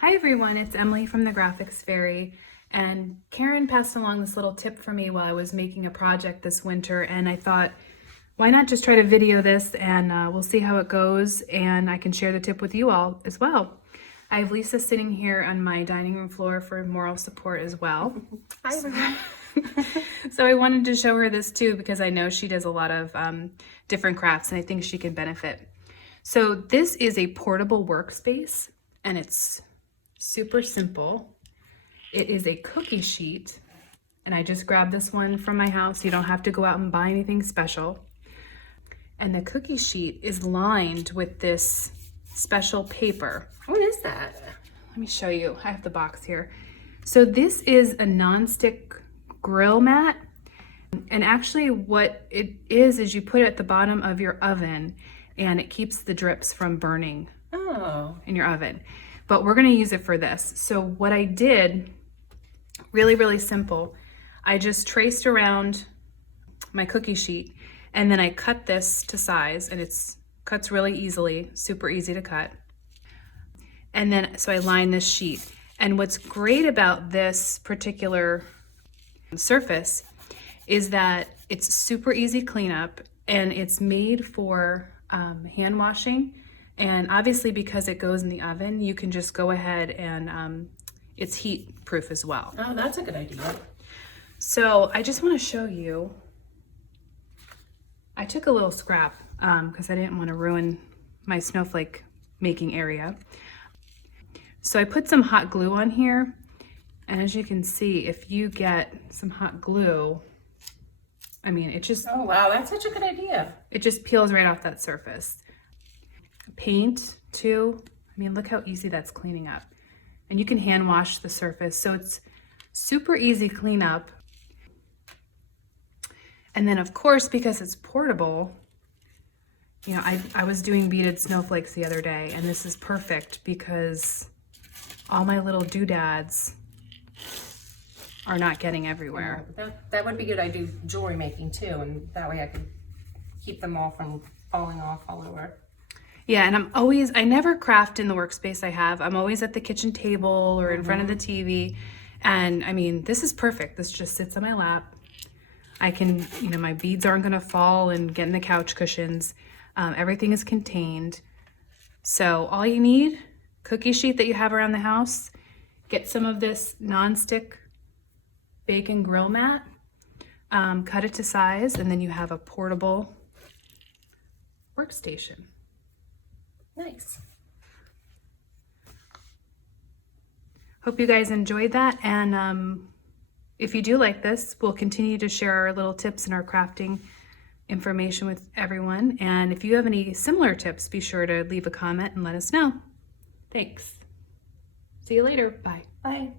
Hi everyone, it's Emily from the Graphics Fairy, and Karen passed along this little tip for me while I was making a project this winter, and I thought, why not just try to video this and we'll see how it goes, and I can share the tip with you all as well. I have Lisa sitting here on my dining room floor for moral support as well. Hi everyone. So I wanted to show her this too because I know she does a lot of different crafts and I think she can benefit. So this is a portable workspace and it's super simple. It is a cookie sheet and I just grabbed this one from my house. You don't have to go out and buy anything special. And the cookie sheet is lined with this special paper. What is that? Let me show you. I have the box here. So this is a non-stick grill mat. And actually what it is you put it at the bottom of your oven and it keeps the drips from burning in your oven. But we're gonna use it for this. So what I did, really simple, I just traced around my cookie sheet and then I cut this to size and it's cuts really easily, super easy to cut. And then, so I line this sheet. And what's great about this particular surface is that it's super easy cleanup and it's made for hand washing. And obviously because it goes in the oven, you can just go ahead and it's heat proof as well. Oh, that's a good idea. So I just want to show you, I took a little scrap because I didn't want to ruin my snowflake making area. So I put some hot glue on here, and as you can see, if you get some hot glue, I mean, it just... Oh wow, that's such a good idea. It just peels right off that surface. Paint too, I mean, look how easy that's cleaning up. And you can hand wash the surface, so it's super easy cleanup. And then of course, because it's portable, you know, I was doing beaded snowflakes the other day, and this is perfect because all my little doodads are not getting everywhere. That would be good. I do jewelry making too, and that way I can keep them all from falling off all over. Yeah, and I never craft in the workspace I have. I'm always at the kitchen table or in front of the TV. And I mean, this is perfect. This just sits on my lap. I can, you know, my beads aren't gonna fall and get in the couch cushions. Everything is contained. So all you need, cookie sheet that you have around the house, get some of this non-stick bacon grill mat, cut it to size, and then you have a portable workstation. Nice. Hope you guys enjoyed that, and if you do like this, we'll continue to share our little tips and our crafting information with everyone. And if you have any similar tips, be sure to leave a comment and let us know. Thanks. See you later. Bye. Bye.